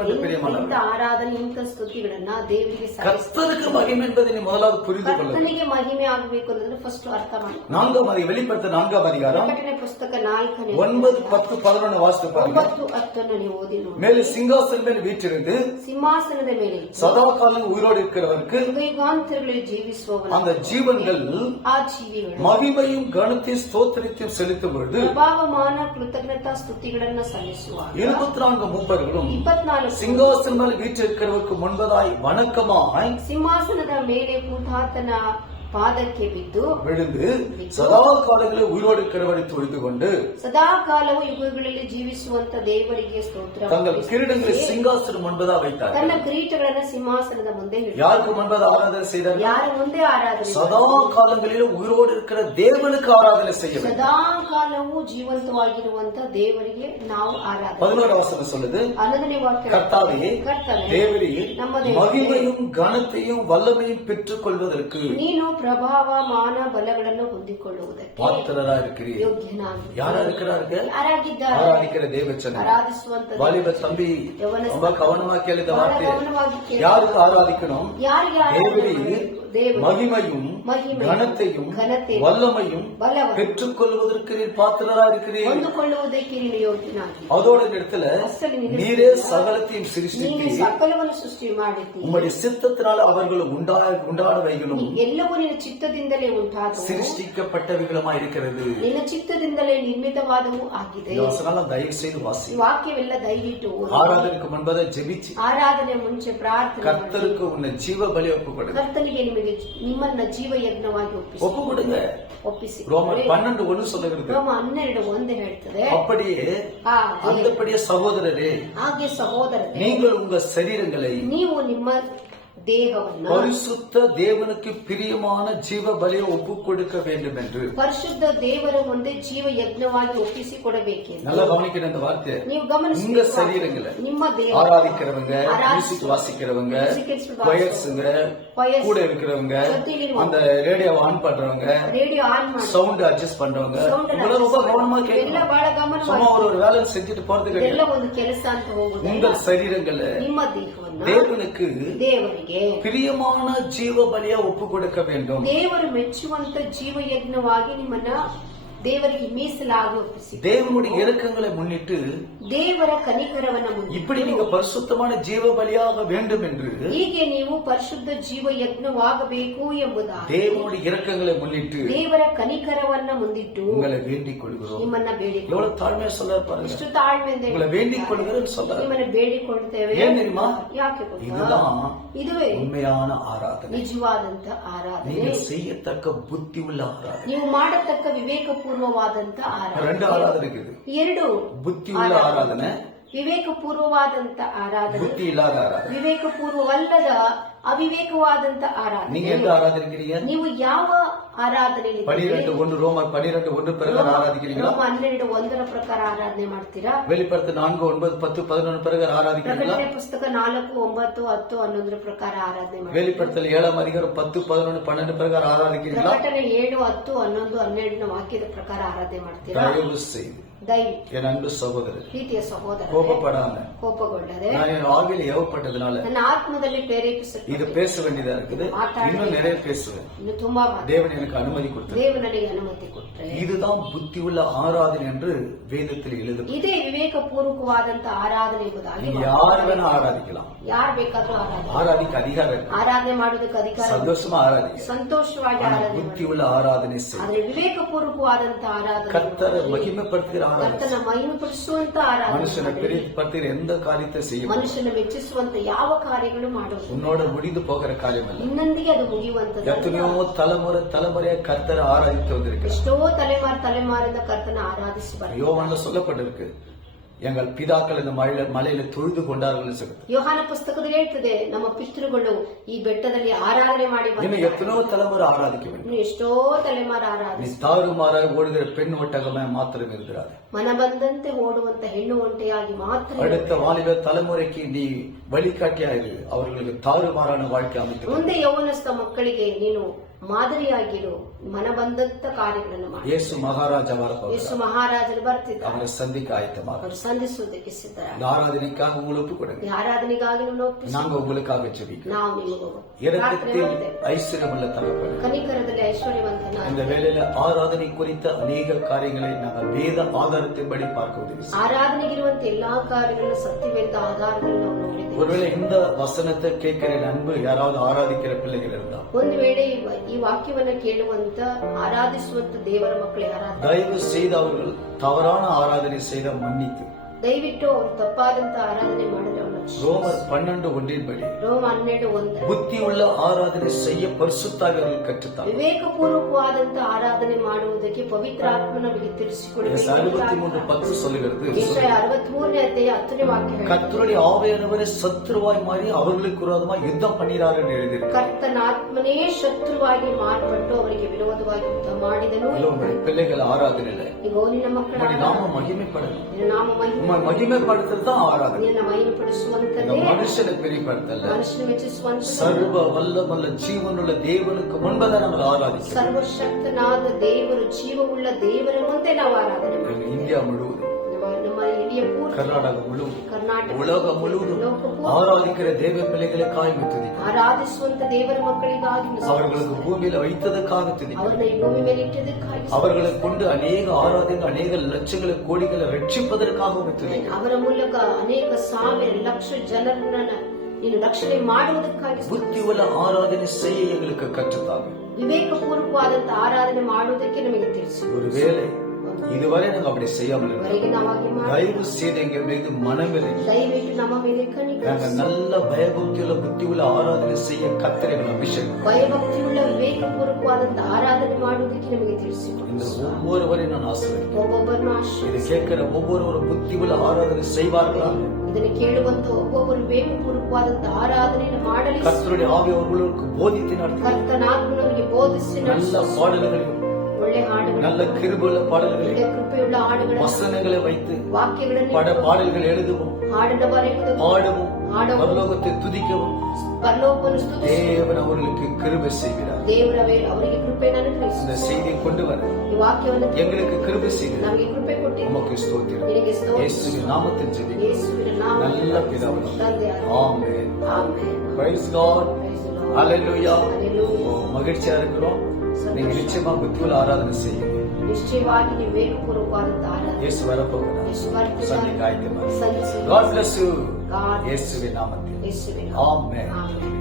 இந்த ஆராதனை இந்த ಸ್ತುತಿಗಳನ್ನ ದೇವರಿಗೆ கர்த்தருக்கு மகிமை என்பதை நீ முதலாவது புரிந்து கொள்ள. ಕರ್ತನಿಗೆ ಮಹಿಮೆ ಆಗಬೇಕು ಅನ್ನೋದನ್ನ ಫಸ್ಟ್ ಅರ್ಥ ಮಾಡಿ. வெளிப்படுத்த 4 அதிகாரம் ಪ್ರಕಟಣೆ ಪುಸ್ತಕ 4 9, 10, 11 வாசித்து பாருங்க. 9, 10 ನೀವು ಓದಿ ನೋಡಿ. மேலே சிங்காசனம் மேல் வீற்றிருந்து ಸಿಂಹಾಸನದ ಮೇಲೆ சதா காலம் உயிரோடு இருக்கிறவருக்கு ಯುಗಾಂತರಗಳಲ್ಲಿ ಜೀವಿಸುವವನು அந்த ஜீவன்கள் ಆ ಜೀವಿಗಳು மகிமையும் கனத்தையும் ஸ்தோத்திரத்தையும் செலுத்தும் பொழுது ಪ್ರಭಾವಮಾನ ಕೃತಜ್ಞತಾ ಸ್ತುತಿಗಳನ್ನ ಸಲ್ಲಿಸುವಾಗ 24 மூப்பர்களும் 24 சிங்காசனம் மேல் வீற்றிருக்கிறவருக்கு முன்பதாய் வணக்கமாய் ಸಿಂಹಾಸನದ ಮೇಲೆ ಕೂತಾತನ ಪಾದಕ್ಕೆ ಬಿದ್ದು விழுந்து சதா காலங்களில் உயிரோடு இருக்கிறவரை தொழுது கொண்டு ಸದಾ ಕಾಲವು ಯುಗಗಳಲ್ಲಿ ಜೀವಿಸುವಂತ ದೇವರಿಗೆ ಸ್ತೋತ್ರ தங்கள் கிரீடங்களை சிங்காசனம் முன்பதாக வைத்தார். ತನ್ನ ಕಿರೀಟಗಳನ್ನು ಸಿಂಹಾಸನದ ಮುಂದೆ ಇಟ್ಟರು. யாருக்கு முன்பதாக ஆராதனை செய்தார்? ಯಾರ ಮುಂದೆ ಆರಾಧನೆ? சதா காலங்களில் உயிரோடு இருக்கிற தேவனுக்கு ஆராதனை செய்ய வேண்டும். ಸದಾ ಕಾಲವು ಜೀವಂತವಾಗಿರುವಂತ ದೇವರಿಗೆ ನಾವು ಆರಾಧನೆ. 11வது வசனம் சொல்லுது, 11ನೇ ವಾಕ್ಯ, கர்த்தாவே தேவரே மகிமையும் கனத்தையும் வல்லமையும் பெற்றுக் கொள்வதற்கு ನೀನು ಪ್ರಭಾವ ಮಾನ ಬಲಗಳನ್ನು ಹೊಂದಿಕೊಳ್ಳುವುದಕ್ಕೆ ಪಾತ್ರರಾಗಿದ್ದೀರಿ. ಯಾರು இருக்கிறார்கள்? ஆராதிக்கிற தேவச்சன ಆರಾಧಿಸುವಂತ வாலிப தம்பி ரொம்ப கவனமா கேளுங்க வார்த்தை. யாருக்கு ஆராதிக்கணும்? மகிமையும் கனத்தையும் வல்லமையும் பெற்றுக் கொள்வதற்கு பாத்திரரா இருக்கிறீர்கள். அதோட இடத்துல நீரே சகலத்தையும் சிருஷ்டி உங்களுடைய சித்தத்தினால அவர்கள் உண்டானவைகளும் ಚಿತ್ತದಿಂದಲೇ ಉಂಟಾದ சிருஷ்டிக்கப்பட்டவைகளுமா இருக்கிறது. ನಿನ್ನ ಚಿತ್ತದಿಂದಲೇ ನಿರ್ಮಿತವಾದವು ಆಗಿದೆ. ದಯவு செய்து வாசி. ವಾಕ್ಯವೆಲ್ಲ ದಯವಿಟ್ಟು ஆராதனைக்கு முன்பதாக ஜெபிச்சு ಆರಾಧನೆ ಮುಂಚೆ ಪ್ರಾರ್ಥನೆ கர்த்தருக்கு உன்னை ಜೀವ ಬಲಿ ಒಪ್ಪುಕೊಡು. ಕರ್ತನಿಗೆ ನಿಮ್ಮನ್ನ ಜೀವ ಯಜ್ಞವಾಗಿ ಒಪ್ಪುಕೊಡುங்க. ಒಪ್ಪಿಸಿ. ರೋಮರ್ 12:1 சொல்லுகிறது. ರೋಮ 12:1 ಹೇಳ್ತದೆ, அப்படியே அந்தபடியே சகோதரரே, ಹಾಗೆ ಸಹೋದರರೇ, நீங்கள் உங்க சரீரங்களை ನೀವು ನಿಮ್ಮ ದೇಹವನ್ನು பரிசுத்த தேவனுக்கு பிரியமான ஜீவ பலியை ஒப்பு கொடுக்க வேண்டும் என்று. ಪರಿಶುದ್ಧ ದೇವರ ಮುಂದೆ ಜೀವ ಯಜ್ಞವಾಗಿ ಒಪ್ಪಿಸಿ ಕೊಡಬೇಕೆಂದು. நல்லா கவனிக்கிற இந்த வார்த்தை. ನೀವು ಗಮನಿಸಿ, உங்க சரீரங்களை ನಿಮ್ಮ ದೇಹ ஆராதிக்கிறவங்க, மியூசிக் வாசிக்கிறவங்க, கொயர்ஸ்ங்க, கூட இருக்கிறவங்க, அந்த ரேடியோ ஆன் பண்றவங்க, ரேடியோ ஆன் பண்ணி சவுண்ட் அட்ஜஸ்ட் பண்றவங்க, இதெல்லாம் ரொம்ப கவனமா கேட்கணும். ಬಹಳ ಗಮನವಾಗಿ சும்மா ஒரு வேலை செஞ்சுட்டு போறது கிடையாது. ಎಲ್ಲ ಒಂದು ಕೆಲಸ ಅಂತ ಹೋಗುದು. உங்கள் சரீரங்களை ನಿಮ್ಮ ದೇಹವನ್ನು தேவனுக்கு ದೇವರಿಗೆ பிரியமான ஜீவ பலியா ஒப்பு கொடுக்க வேண்டும். ದೇವರು ಮೆಚ್ಚುವಂತ ಜೀವ ಯಜ್ಞವಾಗಿ ನಿಮ್ಮನ್ನ ದೇವರಿಗೆ ಮೀಸಲಾಗಿ ಒಪ್ಪಿಸಿ, தேவனுடைய இரக்கங்களை முன்னிட்டு, ದೇವರ ಕನಿಕರವನ್ನ ಮುನ್ನಿಟ್ಟು, இப்படி நீங்க பரிசுத்தமான ஜீவ பலியாக வேண்டும் என்று, ಹೀಗೆ ನೀವು ಪರಿಶುದ್ಧ ಜೀವ ಯಜ್ಞವಾಗಬೇಕು ಎಂಬುದಾಗಿ தேவனுடைய இரக்கங்களை முன்னிட்டு, ದೇವರ ಕನಿಕರವನ್ನ ಮುಂದಿಟ್ಟು உங்களை வேண்டிக் கொள்கிறோம். ನಿಮ್ಮನ್ನ ಬೇಡಿಕೊಳ್ಳುತ್ತೇವೆ. எவ்வளவு தாழ்மையா சொல்ல பாருங்க. ಇಷ್ಟು ತಾಳ್ಮೆಯಿಂದ உங்களை வேண்டிக் கொள்கிறேன்னு சொல்ல. ನಿಮ್ಮನ್ನ ಬೇಡಿಕೊಳ್ಳುತ್ತೇವೆ. ஏன் தெரியுமா? ಯಾಕೆ? இதுதான் ಇದುವೇ உண்மையான ಆರಾಧನೆ. ನಿಜವಾದಂತ ಆರಾಧನೆ. ನೀವು செய்யத்தக்க புத்தி உள்ள ಆರಾಧನೆ. ನೀವು ಮಾಡತಕ್ಕ ವಿವೇಕಪೂರ್ವವಾದಂತ ಆರಾಧನೆ. ரெண்டு ஆராதனை இருக்குது. ಎರಡು புத்தி உள்ள ஆராதனை, ವಿವೇಕಪೂರ್ವವಾದಂತ ಆರಾಧನೆ, புத்தி இல்லாத ಆರಾಧನೆ. ವಿವೇಕಪೂರ್ವವಲ್ಲದ ಅವಿವೇಕವಾದಂತ ಆರಾಧನೆ. நீங்க எந்த ஆராதிக்கிறீங்க? ನೀವು ಯಾವ ಆರಾಧನೆ? 12:1 ரோமர் 12:1 பிரகாரம் ஆராதிக்கிறீங்களா? 12:1 ಪ್ರಕಾರ ಆರಾಧನೆ ಮಾಡ್ತೀರಾ? வெளிப்படுத்த 4, 9, 10, 11 பிரகாரம் ஆராதிக்கிறீங்களா? ಪ್ರಕಟಣೆ ಪುಸ್ತಕ 4, 9, 10, 11 ಪ್ರಕಾರ ಆರಾಧನೆ ಮಾಡ್ತೀರಾ? வெளிப்படுத்தல் 7 அதிகாரம் 10, 11, 12 பிரகாரம் ஆராதிக்கிறீங்களா? ಪ್ರಕಟಣೆ 7, 10, 11, 12 ವಾಕ್ಯದ ಪ್ರಕಾರ ಆರಾಧನೆ ಮಾಡ್ತೀರಾ? தயவு செய்து ದಯವಿಟ್ಟು என் அன்பு சகோதரர், ಪ್ರೀತಿಯ ಸಹೋದರ, கோபப்படாம, ಕೋಪಗೊಳ್ಳದೆ, நான் என் ஆவியில் ஏவப்பட்டதுனால ನನ್ನ ಆತ್ಮದಲ್ಲಿ ಪ್ರೇರೇಪಿಸಲ್ಪಟ್ಟು இது பேச வேண்டியதா இருக்குது. இன்னும் நிறைய பேசுவேன். ಇನ್ನು ತುಂಬಾ தேவன் எனக்கு அனுமதி கொடுத்தார். ದೇವರು ನನಗೆ ಅನುಮತಿ ಕೊಟ್ಟರೆ இதுதான் புத்தி உள்ள ஆராதனை என்று வேதத்தில் எழுது. ಇದೇ ವಿವೇಕಪೂರ್ವಕವಾದಂತ ಆರಾಧನೆ ಎಂಬುದಾಗಿ. நீங்க யார் வேணா ஆராதிக்கலாம், ಯಾರು ಬೇಕಾದ್ರೂ ஆராதிக்க அதிகாரம் இருக்கு. ಆರಾಧನೆ ಮಾಡೋದಕ್ಕೆ ಅಧಿಕಾರ, சந்தோஷமா ஆராதிக்க, ಸಂತೋಷವಾಗಿ ಆರಾಧನೆ, புத்தி உள்ள ஆராதனை செய்ய, ಆದ್ರೆ ವಿವೇಕಪೂರ್ವಕವಾದಂತ ಆರಾಧನೆ, கர்த்தரை மகிமைப்படுத்துகிற ஆராதனை, ಕರ್ತನ ಮಹಿಮೆಪಡಿಸುವಂತ ಆರಾಧನೆ, மனுஷனை பிரியப்படுத்துகிற எந்த காரியத்தை செய்ய, ಮನುಷ್ಯನ ಮೆಚ್ಚಿಸುವಂತ ಯಾವ ಕಾರ್ಯಗಳು ಮಾಡುವುದು உன்னோட முடிந்து போகிற காரியம் அல்ல. ನಿನ್ನೊಂದಿಗೆ ಅದು ಮುಗಿಯುವಂತದ್ದು. எத்தனையோ தலைமுறையா கர்த்தரை ஆராதித்து வந்திருக்கிறார். ಎಷ್ಟೋ ತಲೆಮಾರಿಂದ ಕರ್ತನ ಆರಾಧಿಸುವ யோவான்ல சொல்லப்பட்டிருக்கு, எங்கள் பிதாக்கள் இந்த மலையில தொழுது கொண்டார்கள் சொல்லுது. ಯೋಹಾನ ಪುಸ್ತಕದಲ್ಲಿ ಹೇಳ್ತದೆ, ನಮ್ಮ ಪಿತೃಗಳು ಈ ಬೆಟ್ಟದಲ್ಲಿ ಆರಾಧನೆ ಮಾಡಿ இன்னும் எத்தனையோ தலைமுறை ஆராதிக்க வேண்டும். ಎಷ್ಟೋ ತಲೆಮಾರು ಆರಾಧಿಸಿ. நீ தாறுமாறாக ஓடுகிற பெண் ஒட்டகமே மாத்திரம் இருக்கிறார். ಮನ ಬಂದಂತೆ ಓಡುವಂತ ಹೆಣ್ಣು ಒಂಟೆಯಾಗಿ ಮಾತ್ರ. அடுத்த வாலிப தலைமுறைக்கு நீ வழிகாட்டியாயிரு, அவர்களுக்கு தாறுமாறான வாழ்க்கை அமைத்து. ಮುಂದೆ ಯೌವನಸ್ಥ ಮಕ್ಕಳಿಗೆ ನೀನು ಮಾದರಿಯಾಗಿರು, ಮನ ಬಂದಂತ ಕಾರ್ಯಗಳನ್ನು ಮಾಡಿ. ಯೇಸು ಮಹಾರಾಜ ಯೇಸು ಮಹಾರಾಜರು ಬರ್ತಿದ್ದ ಅವರ ಸಂಧಿக்கு ஆயத்தமாக ಅವರು ಸಂಧಿಸುವುದಕ್ಕೆ ಸಿದ್ಧರಾಗಿ. இந்த ஆராதனைக்காக உங்களை ஒப்புக் கொடுங்க. ಈ ಆರಾಧನೆಗಾಗಿ ನಾವು ಒಪ್ಪಿಸಿ நாங்க உங்களுக்காக ஜெபிக்கிறோம். ನಾವು ನಿಮಗೆ இரக்கத்தில் ஐஸ்வர்யமுள்ள தகப்பனே, ಕನಿಕರದಲ್ಲಿ ಐಶ್ವರ್ಯವಂತನಾಗಿ இந்த வேளையில ஆராதனை குறித்த அநேக காரியங்களை நாங்கள் வேத ஆதாரத்தின்படி பார்க்க உதவி செய்யுங்க. ಆರಾಧನೆಗಿರುವಂತ ಎಲ್ಲಾ ಕಾರ್ಯಗಳನ್ನು ಸತ್ಯವೇದ ಆಧಾರದಲ್ಲಿ ನಾವು ನೋಡಿದ್ದೇವೆ. ஒருவேளை இந்த வசனத்தை கேட்கிற நண்பு யாராவது ஆராதிக்கிற பிள்ளைகள் இருந்தா ಒಂದು ವೇಳೆ ಈ ವಾಕ್ಯವನ್ನ ಕೇಳುವಂತ ಆರಾಧಿಸುವಂತ ದೇವರ ಮಕ್ಕಳು ಯಾರಾದ್ರೂ தயவு செய்து அவர்கள் தவறான ஆராதனை செய்த மன்னித்து ದಯವಿಟ್ಟು ಅವರು ತಪ್ಪಾದಂತ ಆರಾಧನೆ ಮಾಡಿದ್ರೆ ரோமர் 12:1 படி ರೋಮ 12:1 புத்தி உள்ள ஆராதனை செய்ய பரிசுத்தாவி அவர்கள் கற்றுத்தார். ವಿವೇಕಪೂರ್ವಕವಾದಂತ ಆರಾಧನೆ ಮಾಡುವುದಕ್ಕೆ ಪವಿತ್ರಾತ್ಮ ನಮಗೆ ತಿಳಿಸಿಕೊಡಬೇಕು. 63:10 சொல்லுகிறது, 63ನೇ ಅಧ್ಯಾಯ 10ನೇ ವಾಕ್ಯ, கர்த்தருடைய ஆவியானவரே சத்துருவாய் மாறி அவர்களுக்கு விரோதமாக யுத்தம் பண்ணினார் என்று எழுதியிருக்கிறது. ಕರ್ತನ ಆತ್ಮನೇ ಶತ್ರುವಾಗಿ ಮಾರ್ಪಟ್ಟು ಅವರಿಗೆ ವಿರೋಧವಾಗಿ ಯುದ್ಧ ಮಾಡಿದನು. பிள்ளைகள் ஆராதனை ಈಗ ನಿನ್ನ ಮಕ್ಕಳ நாம மகிமைப்படணும். ನಿನ್ನ ನಾಮ மகிமைப்படுத்துறது தான் ஆராதனை. ನಿನ್ನ ಮಹಿಮೆಪಡಿಸುವಂತದ್ದೇ, மனுஷனை பெரியப்படுத்தல, ಮನುಷ್ಯನ ಮೆಚ್ಚಿಸುವಂತ ಸರ್ವ ವಲ್ಲಮಲ್ಲ ಜೀವನುಳ್ಳ ದೇವனுக்கு முன்பதாக நம்ம ஆராதிக்கிறோம். ಸರ್ವಶಕ್ತನಾದ ದೇವರು, ಜೀವವುಳ್ಳ ದೇವರ ಮುಂದೆ ನಾವು ಆರಾಧನೆ ಮಾಡ್ತೀವಿ. இந்தியா முழுவதும், ನಮ್ಮ ಇಡೀ ಪೂರ್ತಿ கர்நாடகம் முழுவதும், ಕರ್ನಾಟಕ, உலகம் முழுவதும் ஆராதிக்கிற தேவ பிள்ளைகளுக்காக துதிக்கிறோம். ಆರಾಧಿಸುವಂತ ದೇವರ ಮಕ್ಕಳಿಗಾಗಿ அவர்களுக்கு பூமியில வைத்ததுக்காக துதிக்கிறோம். ಅವರನ್ನ ಈ ಭೂಮಿ ಮೇಲೆ ಇಟ್ಟದಕ್ಕಾಗಿ, அவர்களை கொண்டு அநேக ஆராதனை அநேக லட்சங்களை கோடிகளை ரட்சிப்பதற்காக துதிக்கிறோம். ಅವರ ಮೂಲಕ ಅನೇಕ ಸಾವಿರ ಲಕ್ಷ ಜನರನ್ನ ನೀನು ರಕ್ಷಣೆ ಮಾಡುವುದಕ್ಕಾಗಿ, புத்தி உள்ள ஆராதனை செய்ய எங்களுக்கு கற்றுத்தாங்க. ವಿವೇಕಪೂರ್ವಕವಾದಂತ ಆರಾಧನೆ ಮಾಡುವುದಕ್ಕೆ ನಮಗೆ ತಿಳಿಸಿ. ஒருவேளை இதுவரை நாங்க அப்படி செய்யாமல் ವರೆಗೆ ನಾವಾಗಿ தயவு செய்து எங்க மீது மனமிறங்கி ದಯವಿಟ್ಟು ನಮ್ಮ ಮೇಲೆ ಕನಿಕರಿಸಿ. நாங்க நல்ல பயபக்தியுள்ள புத்தி உள்ள ஆராதனை செய்ய கர்த்தர்கள் அபிஷேகம். ಭಯಭಕ್ತಿಯುಳ್ಳ ವಿವೇಕಪೂರ್ವಕವಾದಂತ ಆರಾಧನೆ ಮಾಡುವುದಕ್ಕೆ ನಮಗೆ ತಿಳಿಸಿ. இந்த ஒவ்வொருவரையும் நான் ஆசீர்வதிக்கிறேன். ಒಬ್ಬೊಬ್ಬರನ್ನು இதை கேட்கிற ஒவ்வொருவரும் புத்தி உள்ள ஆராதனை செய்வார்களா? ಇದನ್ನು ಕೇಳುವಂತ ಒಬ್ಬೊಬ್ಬರು ವಿವೇಕಪೂರ್ವಕವಾದಂತ ಆರಾಧನೆಯನ್ನು ಮಾಡಲಿ. கர்த்தருடைய ஆவி அவர்களுக்கு போதித்து நடத்தி ಕರ್ತನ ಆತ್ಮನವರಿಗೆ ಬೋಧಿಸಿ நல்ல பாடல்களையும் ಒಳ್ಳೆ ಹಾಡುಗಳು, நல்ல கிருபையுள்ள பாடல்களையும் ಕೃಪೆಯುಳ್ಳ ಹಾಡುಗಳು, வசனங்களை வைத்து ವಾಕ್ಯಗಳನ್ನು பாடல்கள் எழுதுவோம், ಹಾಡನ್ನು ಬರೆಯುವುದು, பாடுவோம், பரலோகத்தை துதிக்கவும் ಪರಲೋಕವನ್ನು ಸ್ತುತಿಸಿ தேவன் அவர்களுக்கு கிருபை செய்கிறார். ದೇವರವೇ ಅವರಿಗೆ ಕೃಪೆಯನ್ನು ಅನುಗ್ರಹಿಸಿ. இந்த செய்தியை கொண்டு வர ಈ ವಾಕ್ಯವನ್ನು எங்களுக்கு கிருபை செய்கிறார். ನಮಗೆ ಕೃಪೆ ಕೊಟ್ಟಿ உமக்கு ஸ்தோத்திரம். ನಿನಗೆ ಸ್ತೋತ್ರ. இயேசுவின் நாமத்தில் ஜெபிக்கிறோம். ಯೇಸುವಿನ ನಾಮದಲ್ಲಿ நல்ல பிதாவே. ತಂದೆಯಾದ ஆமென். Amen. Praise God. Praise the Lord. Hallelujah. Hallelujah. மகிழ்ச்சியா இருக்கிறோம். நீங்க நிச்சயமா புத்தியுள்ள ஆராதனை செய்யுங்க. ನಿಶ್ಚಯವಾಗಿ ನೀವು ವಿವೇಕಪೂರ್ವಕವಾದಂತ ಆರಾಧನೆ. இயேசு வரப்போகிறார். ಯೇಸು ಬರ್ತಿದ್ದಾನೆ. சந்திக்க ஆயத்தமாக. ಸಂಧಿಸಿ. God bless you. God. இயேசுவின் நாமத்தில். ಯೇಸುವಿನ ஆமென். ಆಮೆನ್.